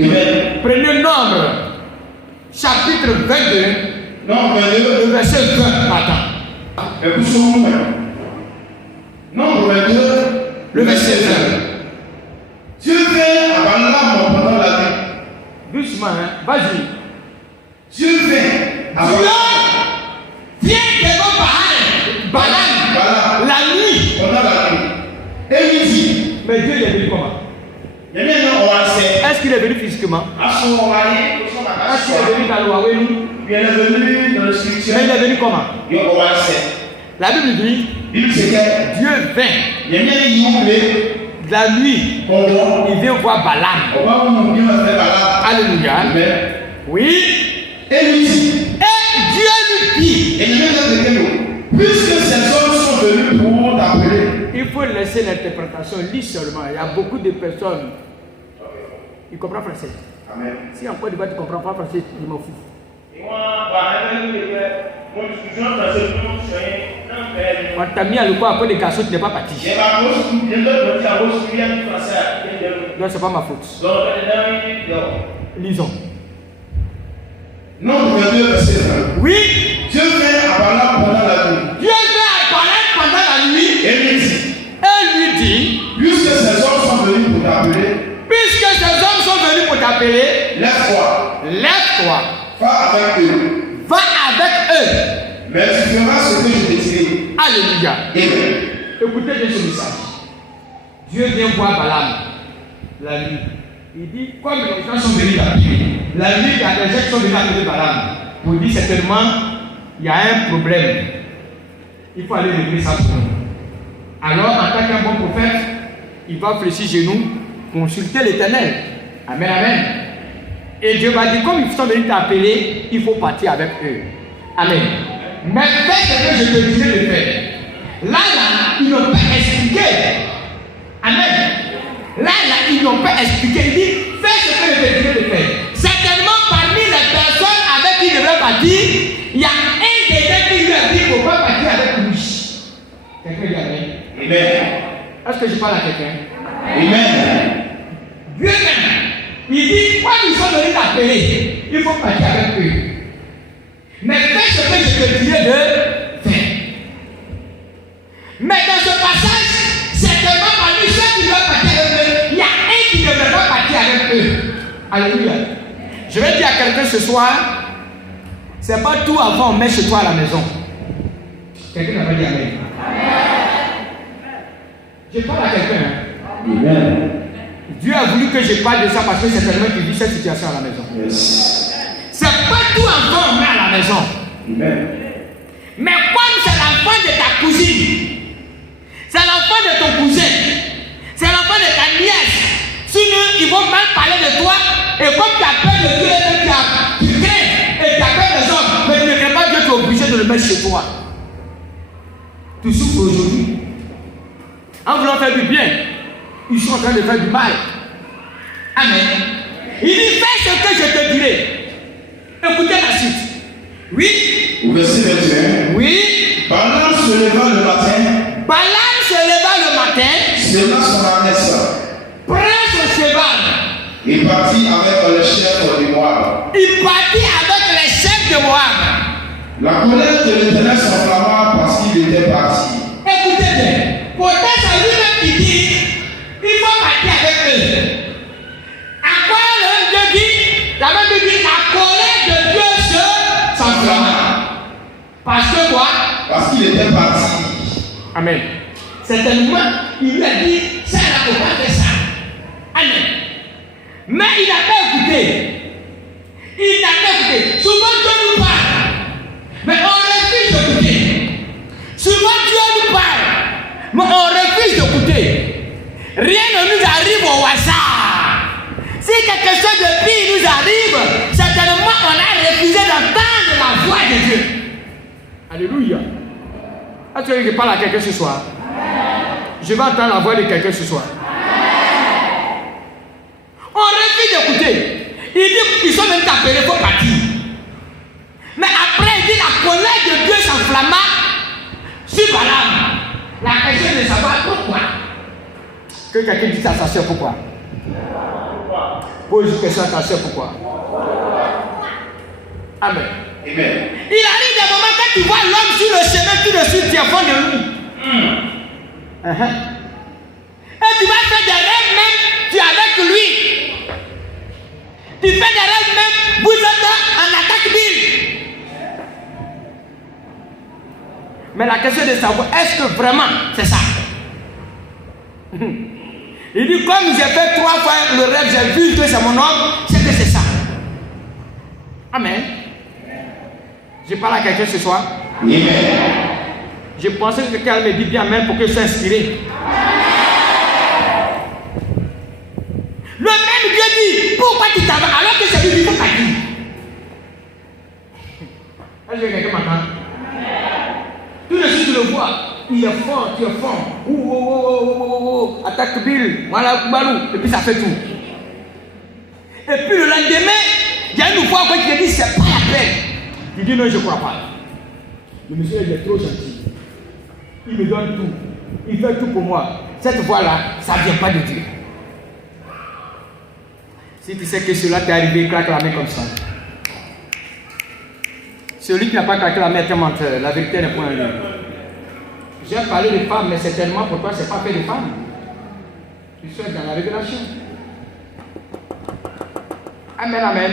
Amen. Prenez Nombre, chapitre 22, Nombre 22, le verset 20, pardon. Nombre 22, Le verset 20. Dieu vint à Balaam pendant la nuit. Doucement, hein? Vas-y. Dieu vint à Dieu vient devant Balaam la nuit. pendant la nuit. Et lui dit, Mais Dieu il est venu comment? Est-ce qu'il est venu physiquement? Est-ce qu'il est venu dans le Huawei? Il est venu dans le spirituel. Mais il est venu comment? La Bible dit, Dieu vint la nuit. Il vient voir Balaam. Alléluia. Oui. Et lui dit, et Dieu lui dit, puisque ces hommes sont venus pour t'appeler. Il faut laisser l'interprétation, lis seulement. Il y a beaucoup de personnes. Ils comprennent français. Amen. Si en Côte d'Ivoire tu ne comprends pas français, il m'en fout. On t'a mis à l'école après des garçons, tu n'es pas parti. Donc c'est pas ma faute. Lisons. Nombre 22, verset 20. Oui. Dieu vint à Balaam pendant la nuit. Dieu vint à Balaam pendant la nuit. Et lui dit, puisque ces hommes sont venus pour t'appeler, lève-toi. Va avec eux. Mais tu feras ce que je t'ai dit. Alléluia. Amen. Écoutez bien ce message. Dieu vient voir Balaam la nuit. Il dit, comme les gens sont venus l'appeler, la nuit, il y a des gens qui sont venus appeler Balaam pour dire certainement, il y a un problème. Il faut aller régler ça pour nous. Alors, en tant qu'un bon prophète, il va fléchir genoux, consulter l'Éternel. Amen, amen. Et Dieu va dire, comme ils sont venus t'appeler, il faut partir avec eux. Amen. Mais fais ce que je te disais de faire. Là, ils n'ont pas expliqué. Amen. Là, ils n'ont pas expliqué. Il dit, fais ce que je te disais de faire. Certainement, parmi les personnes avec qui il devrait partir, il y a un des gens qui lui a dit qu'il ne faut pas partir avec lui. Quelqu'un dit Amen. Amen. Est-ce que je parle à quelqu'un? Amen. Dieu même, il dit, quand ils sont venus t'appeler, il faut partir avec eux. Mais fais ce que je te disais de faire. Mais dans ce passage, certainement parmi ceux qui doivent partir avec eux, il y a un qui ne veut pas partir avec eux. Alléluia. Je vais dire à quelqu'un ce soir, c'est pas tout avant on met chez toi à la maison. Quelqu'un n'a pas dit Amen. Je parle à quelqu'un. Amen. Dieu a voulu que je parle de ça parce que certainement tu vis cette situation à la maison. Yes. C'est pas tout enfant on met à la maison. Amen. Mais comme c'est l'enfant de ta cousine, c'est l'enfant de ton cousin, c'est l'enfant de ta nièce, sinon ils vont mal parler de toi. Et comme tu appelles le Dieu, tu crains et tu appelles les hommes, mais tu ne crains pas Dieu, tu es obligé de le mettre chez toi. Tu souffres aujourd'hui. En voulant faire du bien, ils sont en train de faire du mal. Amen. Il dit, fais ce que je te dirai. Écoutez la suite. Oui. Au verset 21. Oui. Balaam se leva le matin. Balaam se leva le matin. Sella son ânesse. Prend son cheval. Il partit avec les chefs de Moab. Il partit avec les chefs de Moab. La colère de l'Éternel s'enflamma parce qu'il était parti. Écoutez bien. Pourtant, c'est lui-même qui dit, il faut partir avec eux. Encore le Dieu dit, la Bible dit, la colère de Dieu s'enflamma. Parce que quoi? Parce qu'il était parti. Amen. Certainement, il lui a dit, ça n'a pas fait ça. Amen. Mais il n'a pas écouté. Il n'a pas écouté. Souvent Dieu nous parle. Mais on refuse d'écouter. Souvent Dieu nous parle. Mais on refuse d'écouter. Rien ne nous arrive au hasard. Si quelque chose de pire nous arrive, certainement on a refusé d'entendre la voix de Dieu. Alléluia. Est-ce que je parle à quelqu'un ce soir? Je vais entendre la voix de quelqu'un ce soir. On refuse d'écouter. Il dit qu'ils sont même appelés, il faut partir. Mais après, il dit la colère de Dieu s'enflamma sur Balaam. La question de savoir pourquoi. Que quelqu'un dise à sa soeur pourquoi. Pose une question à ta soeur, pourquoi? Amen. Amen. Il arrive des moments quand tu vois l'homme sur le chemin, tout de suite tu es fond de lui. Et tu vas faire des rêves même, tu es avec lui. Tu fais des rêves même, vous êtes en attaque ville. Mais la question de savoir, est-ce que vraiment c'est ça? Il dit, comme j'ai fait 3 fois le rêve, j'ai vu que c'est mon homme, c'est que c'est ça. Amen. Je parle à quelqu'un ce soir. Amen. Je pensais que quelqu'un me dit bien amen pour que je sois inspiré. Le même Dieu dit, pourquoi tu t'en vas alors que c'est lui qui t'a dit? Est-ce que quelqu'un m'entend? Tout de suite tu le vois, il est fort, tu es fort. Attaque Bill, voilà Balou, et puis ça fait tout. Et puis le lendemain, il y a une fois qui te dit c'est pas la peine. Tu dis non, je ne crois pas. Le monsieur il est trop gentil. Il me donne tout. Il fait tout pour moi. Cette fois-là, ça ne vient pas de Dieu. Si tu sais que cela t'est arrivé, claque la main comme ça. Celui qui n'a pas claqué la main est un menteur. La vérité n'est point en lui. J'ai parlé de femmes, mais certainement pour toi, ce n'est pas fait de femmes. Tu souhaites dans la révélation. Amen, amen.